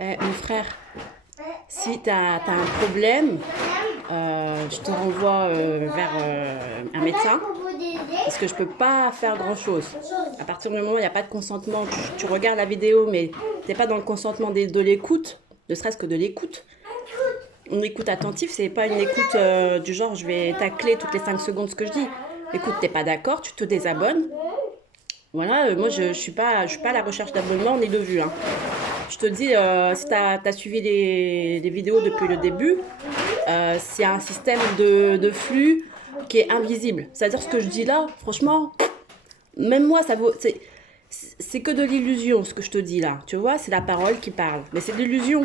Mon frère, si tu as un problème, je te renvoie vers un médecin parce que je peux pas faire grand-chose. À partir du moment où il n'y a pas de consentement, tu regardes la vidéo, mais tu n'es pas dans le consentement de l'écoute, ne serait-ce que de l'écoute. Une écoute attentive, c'est pas une écoute du genre je vais tacler toutes les 5 secondes ce que je dis. Écoute, t'es pas d'accord, tu te désabonnes. Voilà, moi je suis pas à la recherche d'abonnement ni de vues, hein. Je te dis, si tu as suivi les vidéos depuis le début, c'est un système de flux qui est invisible. C'est-à-dire ce que je dis là, franchement, même moi, ça vaut. C'est que de l'illusion ce que je te dis là. Tu vois, c'est la parole qui parle. Mais c'est de l'illusion.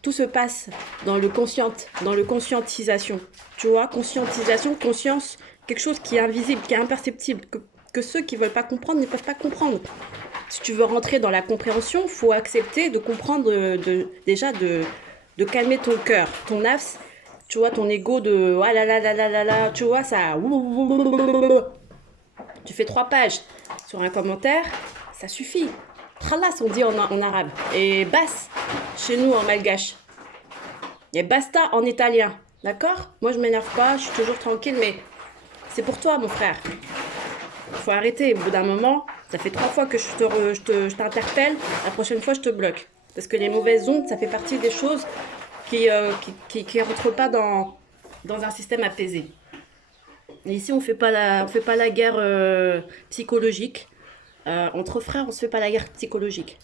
Tout se passe dans le conscient, dans le conscientisation. Tu vois, conscientisation, conscience, quelque chose qui est invisible, qui est imperceptible, que ceux qui ne veulent pas comprendre ne peuvent pas comprendre. Si tu veux rentrer dans la compréhension, il faut accepter de comprendre, déjà de calmer ton cœur, ton nafs, tu vois, ton ego de ah là là là là là là, tu vois, ça. Tu fais 3 pages sur un commentaire, ça suffit. Khalas, on dit en arabe. Et bas, chez nous en malgache. Et basta en italien. D'accord? Moi, je m'énerve pas, je suis toujours tranquille, mais c'est pour toi, mon frère. Il faut arrêter. Au bout d'un moment, ça fait 3 fois que je t'interpelle. La prochaine fois, je te bloque. Parce que les mauvaises ondes, ça fait partie des choses qui rentrent pas dans un système apaisé. Et ici, on fait pas la guerre psychologique. Entre frères, on se fait pas la guerre psychologique.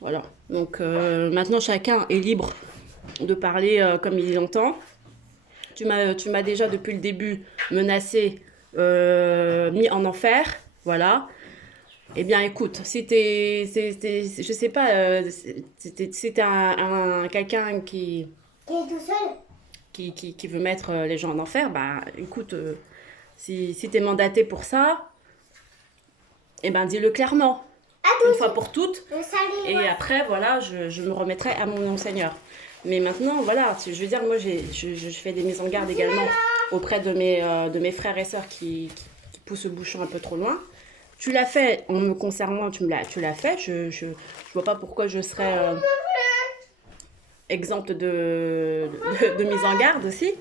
Voilà. Donc maintenant, chacun est libre de parler comme il l'entend. Tu m'as déjà depuis le début menacé, mis en enfer. Voilà. Eh bien, écoute, si je sais pas, si t'es quelqu'un Qui est tout seul? qui veut mettre les gens en enfer, bah écoute, si t'es mandaté pour ça, eh ben dis-le clairement, une fois pour toutes. Et après, voilà, je me remettrai à mon Seigneur. Mais maintenant, voilà, je veux dire, moi, je fais des mises en garde également auprès de mes frères et sœurs qui poussent le bouchon un peu trop loin. Tu l'as fait en me concernant, tu l'as fait. Je vois pas pourquoi je serais exempte de mise en garde aussi.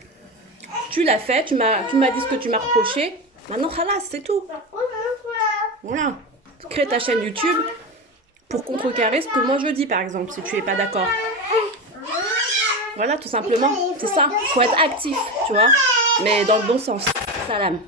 Tu l'as fait, tu m'as dit ce que tu m'as reproché. Maintenant, khalas, c'est tout. Voilà. Crée ta chaîne YouTube pour contrecarrer ce que moi je dis, par exemple, si tu es pas d'accord. Voilà, tout simplement. C'est ça. Faut être actif, tu vois. Mais dans le bon sens. Salam.